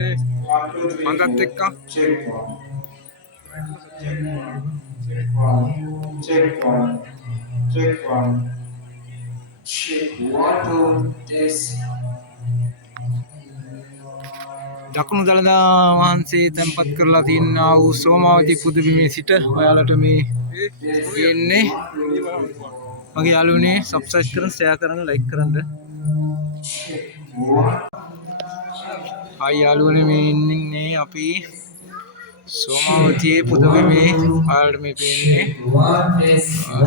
මන්දත් එක්ක check one, check one, check one, check one, two, test. දකුණු දළදා වහන්සේ තැන්පත් කරලා තියෙනා වූ සෝමාවතී පුදබිමේ සිට ඔයාලට මේ තියෙන්නේ මගේ යාළුවනේ සබ්ස්ක්‍රයිබ් කරන්න ෂෙයා කරන්න ලයික් කරන්න ආයි යාළුවනේ මේ ඉන්නේ අපි සෝමාවතී පුදබිමේ ඔයාලට මේ පේන්නේ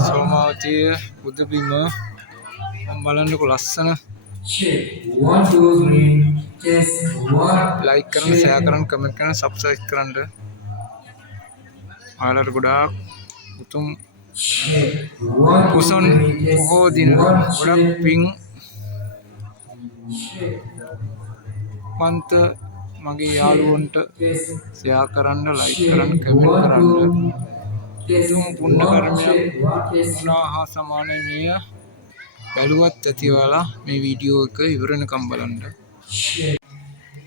සෝමාවතී පුදබිම බලන්නකො ලස්සන ලයික් කරන්න ෂෙයා කරන්න කමෙන්ට් කරන්න සබ්ස්ක්‍රයිබ් කරන්න ඔයාලට ගොඩාක් උතුම් කුසොන් බොහෝ දින ගොඩක් පිං පන්ත මගේ යාළුවන්ට ෂෙයා කරන්න ලයික් කරන්න කමෙන්ට් කරන්න උතුම් පුණ්‍ය කර්මයක් වුණා හා සමානයි මෙය බැලුවත් ඇති ඔයාලා මේ වීඩියෝ එක ඉවර වෙනකම් බලන්න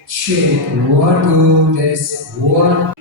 Check one, two, test one.